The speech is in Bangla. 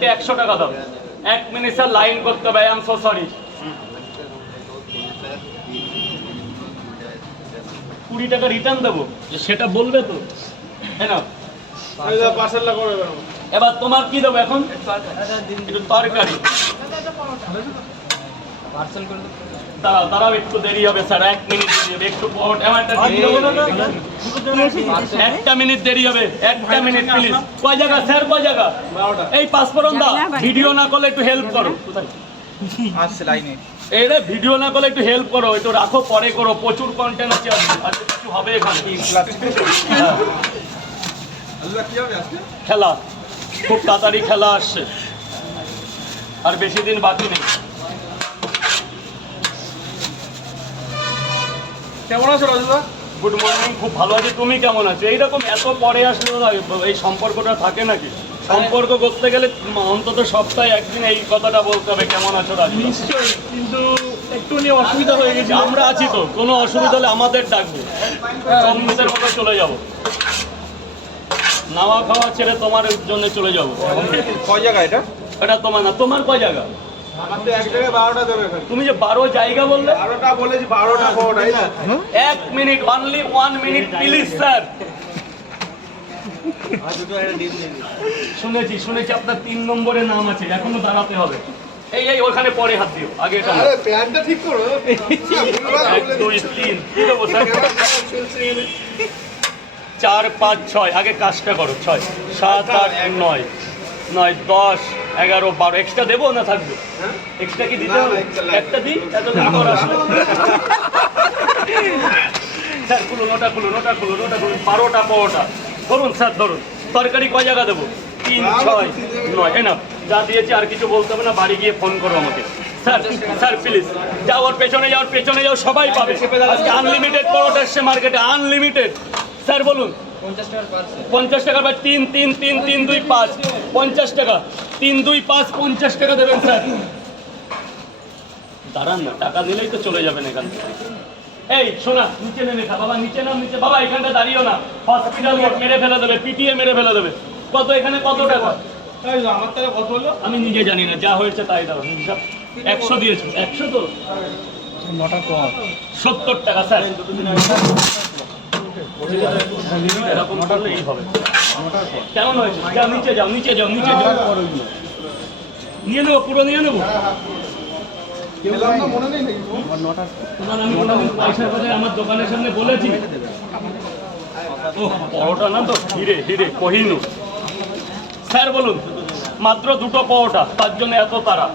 100 টাকা দাও। 1 মিনিট স্যার লাইন করতে হবে। I am so sorry. 20 টাকা রিটার্ন দেবো, সেটা বলবে তো? হ্যাঁ না, এবার তোমার কি দেবো এখন? একটু তরকারি। দাঁড়াও দাঁড়াও, একটু দেরি হবে স্যার, 1 মিনিট দেরি হবে। একটু একটা মিনিট দেরি হবে, 1টা মিনিট প্লিজ। কয় জায়গা স্যার, কয় জায়গা? এই পাঁচফোড়ন দাও। ভিডিও না করলে একটু হেল্প করো। আসছে লাইনে। এই রে, ভিডিও না করলে একটু হেল্প করো, একটু রাখো, পরে করো। প্রচুর কন্টেন্ট আছে, আর কিছু হবে এখানে। খেলা খুব তাড়াতাড়ি খেলা আসছে, আর বেশি দিন বাকি নেই। কেমন আছো রাজুদা? গুড মর্নিং, খুব ভালো আছি। তুমি কেমন আছো? এইরকম এত পরে আসলেও না এই সম্পর্কটা থাকে নাকি? সম্পর্ক করতে গেলে অন্তত সপ্তাহে একদিন এই কথাটা বলতে হবে, কেমন আছো রাজু? নিশ্চয়ই, কিন্তু একটু নিয়ে অসুবিধা হয়ে গেছে। আমরা আছি তো, কোনো অসুবিধা হলে আমাদের ডাকবে, অফিসের মতো চলে যাবো। নাওয়া খাওয়া ছেড়ে তোমার জন্য চলে যাবো। কয় জায়গা এটা? এটা তোমার না, তোমার কয় জায়গা? আমার তো এক জায়গায় 12টা দেবে। তুমি যে 12 জায়গা বললে। 12টা বলেছি, 12টা বড়, তাই না? 1 minute, only 1 minute please sir. শুনেছি আপনার 3 নম্বরে নাম আছে, এখনো দাঁড়াতে হবে। এই ওখানে পরে হাত দিও, আগে এটা। আরে প্যান্টটা ঠিক করো। 1 2 3 কি দেবো স্যার? 4 5 6, আগে কাজটা করো। 6 7 8 9 9 10 11 12 এক্সট্রা দেবো না থাকবে? এক্সট্রা কি দিতে হবে? একটা দিই, এত নম্বর আসলে। স্যার খুলুন, ওটা খুলুন, 12টা পরোটা ধরুন স্যার, ধরুন। তরকারি কয় জায়গা দেবো? 3 6 9, না যা দিয়েছি আর কিছু বলতে হবে না, বাড়ি গিয়ে ফোন করো আমাকে। স্যার স্যার প্লিজ যাও, ওর পেছনে যাও, সবাই পাবে। আজকে আনলিমিটেড পরোটা এসছে মার্কেটে, আনলিমিটেড। স্যার বলুন। 50 টাকা, 3 3 3 3 2 5 50 টাকা, 3 2 5 50 টাকা দেবেন স্যার। দাঁড়ান না, টাকা দিলেই তো চলে যাবেন এখান থেকে। এই শোনা, নিচে নেমে খা বাবা, নিচে নাম, নিচে। বাবা এখানটা দাঁড়িও না, হসপিটাল মোড় মেরে ফেলে দেবে, পিটিএ মেরে ফেলে দেবে। কত এখানে, কত টাকা? আমার টাকা কত হলো? আমি নিজে জানি না, যা হয়েছে তাই দাও। 100 দিয়েছো? 100 তো 70 টাকা স্যার। এরকম করলে এই হবে। কেমন হয়েছে? যাও নিচে যাও, নিচে যাও। নিয়ে নেবো, পুরো নিয়ে নেবো। তোমার আমি কোনোদিন পয়সার কথা আমার দোকানের সামনে বলেছি? ও পরোটা না তো, হিরে কোহিনূর। স্যার বলুন, মাত্র 2টো পরোটা, তার জন্য এত তারা।